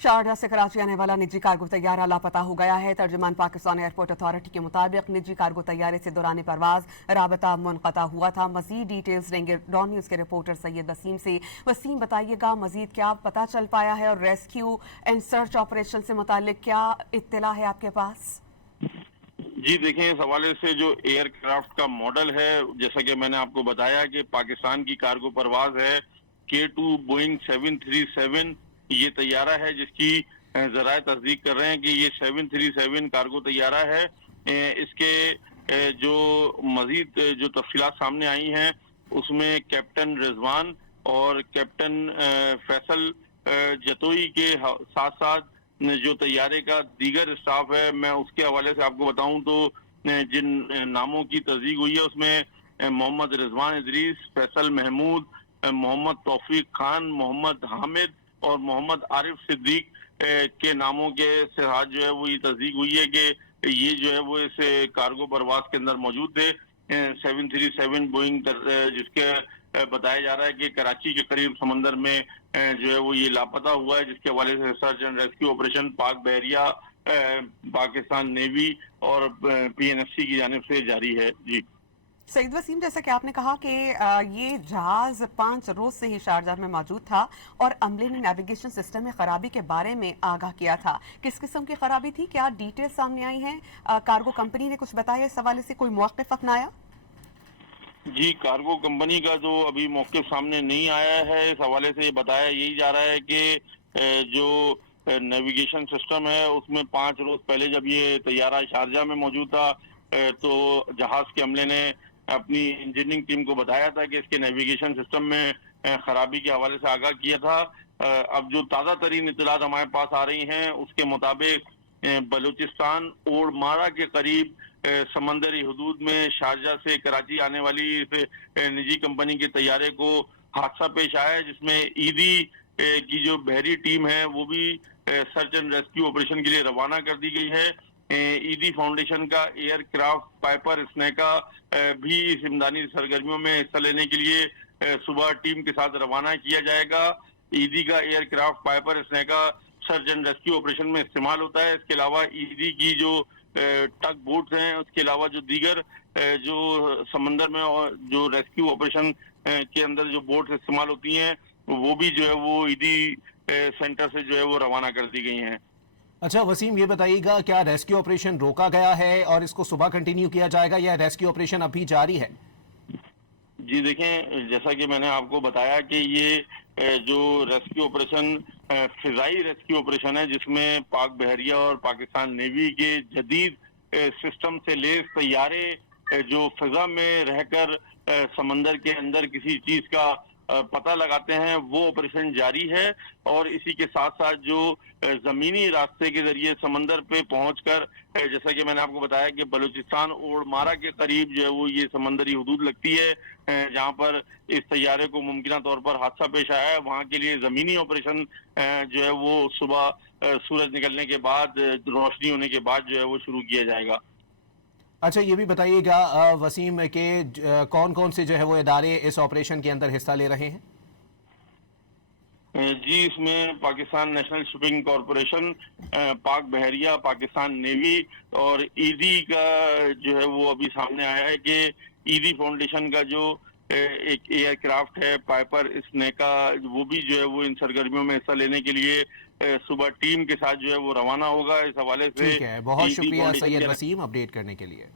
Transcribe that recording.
Sharjah से कराची आने वाला निजी कार्गो तैयारा लापता हो गया है। तर्जुमान पाकिस्तान एयरपोर्ट अथॉरिटी के मुताबिक निजी कार्गो तैयारे से दौरान परवाज राबता मुनक़ता हुआ था। मजीद डिटेल्स लेंगे डॉन न्यूज़ के रिपोर्टर सैयद वसीम से। वसीम, बताइएगा मजीद क्या पता चल पाया है और रेस्क्यू एंड सर्च ऑपरेशन से मुतालिक क्या इत्तला है आपके पास? जी देखें, इस हवाले से जो एयरक्राफ्ट का मॉडल है, जैसा कि मैंने आपको बताया कि पाकिस्तान की कार्गो परवाज है K2 बोइंग 737। ये तैयारा है जिसकी ज़राए तस्दीक कर रहे हैं कि ये 737 कार्गो तैयारा है। इसके जो मजीद जो तफसीलात सामने आई हैं उसमें कैप्टन रिजवान और कैप्टन फैसल जतोई के साथ साथ जो तैयारे का दीगर स्टाफ है, मैं उसके हवाले से आपको बताऊं तो जिन नामों की तस्दीक हुई है उसमें मोहम्मद रिजवान इदरीस, फैसल महमूद, मोहम्मद तौफीक खान, मोहम्मद हामिद और मोहम्मद आरिफ सिद्दीक के नामों के साथ जो है वो ये तस्दीक हुई है कि ये जो है वो इस कार्गो परवास के अंदर मौजूद थे। 737 बोइंग जिसके बताया जा रहा है कि कराची के करीब समंदर में जो है वो ये लापता हुआ है, जिसके हवाले से सर्च एंड रेस्क्यू ऑपरेशन पाक बहरिया, पाकिस्तान नेवी और PNFC की जानिब से जारी है। जी सईद वसीम, जैसा कि आपने कहा कि ये जहाज 5 रोज से ही शारजाह में मौजूद था और अमले ने नेविगेशन सिस्टम में खराबी के बारे में आगाह किया था। किस किस्म की खराबी थी, क्या डिटेल सामने आई हैं? कार्गो कंपनी ने कुछ बताया इस हवाले से, कोई मौक़िफ़ अपनाया? जी, कार्गो कंपनी का जो अभी मौक़िफ़ सामने नहीं आया है, इस हवाले से ये बताया यही जा रहा है कि जो नेविगेशन सिस्टम है उसमें 5 रोज पहले जब ये तैयारा शारजाह में मौजूद था तो जहाज के अमले ने अपनी इंजीनियरिंग टीम को बताया था कि इसके नेविगेशन सिस्टम में खराबी के हवाले से आगाह किया था। अब जो ताज़ा तरीन इत्तलात हमारे पास आ रही हैं उसके मुताबिक बलूचिस्तान ओड़मारा के करीब समंदरी हदूद में शारजाह से कराची आने वाली इस निजी कंपनी के तैयारे को हादसा पेश आया है, जिसमें ईदी की जो बहरी टीम है वो भी सर्च एंड रेस्क्यू ऑपरेशन के लिए रवाना कर दी गई है। ईदी फाउंडेशन का एयरक्राफ्ट पाइपर स्नेका भी इस इमदानी सरगर्मियों में हिस्सा लेने के लिए सुबह टीम के साथ रवाना किया जाएगा। ईदी का aircraft Piper Seneca search and rescue operation में इस्तेमाल होता है। इसके अलावा ईदी की जो टग बोट्स हैं, उसके अलावा जो दीगर जो समंदर में और जो रेस्क्यू ऑपरेशन के अंदर जो बोट्स इस्तेमाल होती हैं वो भी जो है वो ईदी सेंटर से जो है वो रवाना कर दी गई हैं। अच्छा वसीम, ये बताइएगा क्या रेस्क्यू ऑपरेशन रोका गया है और इसको सुबह कंटिन्यू किया जाएगा या रेस्क्यू ऑपरेशन अभी जारी है? जी देखें, जैसा कि मैंने आपको बताया कि ये जो rescue operation Fizaia rescue operation है जिसमें पाक बहरिया और पाकिस्तान नेवी के जदीद सिस्टम से लेस तैयारे जो फिजा में रहकर समंदर के अंदर किसी चीज का पता लगाते हैं, वो ऑपरेशन जारी है। और इसी के साथ साथ जो जमीनी रास्ते के जरिए समंदर पे पहुंचकर, जैसा कि मैंने आपको बताया कि बलूचिस्तान ओड़मारा के करीब जो है वो ये समंदरी हदूद लगती है जहां पर इस तैयारे को मुमकिन तौर पर हादसा पेश आया है, वहां के लिए जमीनी ऑपरेशन जो है वो सुबह सूरज निकलने के बाद, रोशनी होने के बाद जो है वो शुरू किया जाएगा। अच्छा ये भी बताइएगा वसीम के कौन कौन से जो है वो इदारे इस ऑपरेशन के अंदर हिस्सा ले रहे हैं? जी, इसमें पाकिस्तान नेशनल शिपिंग कॉरपोरेशन, पाक बहरिया, पाकिस्तान नेवी और ईदी का जो है वो अभी सामने आया है कि ईदी फाउंडेशन का जो एक एयरक्राफ्ट है पाइपर स्नेका, वो भी जो है वो इन सरगर्मियों में हिस्सा लेने के लिए सुबह टीम के साथ जो है वो रवाना होगा। इस हवाले से ठीक है, बहुत शुक्रिया सैयद वसीम अपडेट करने के लिए।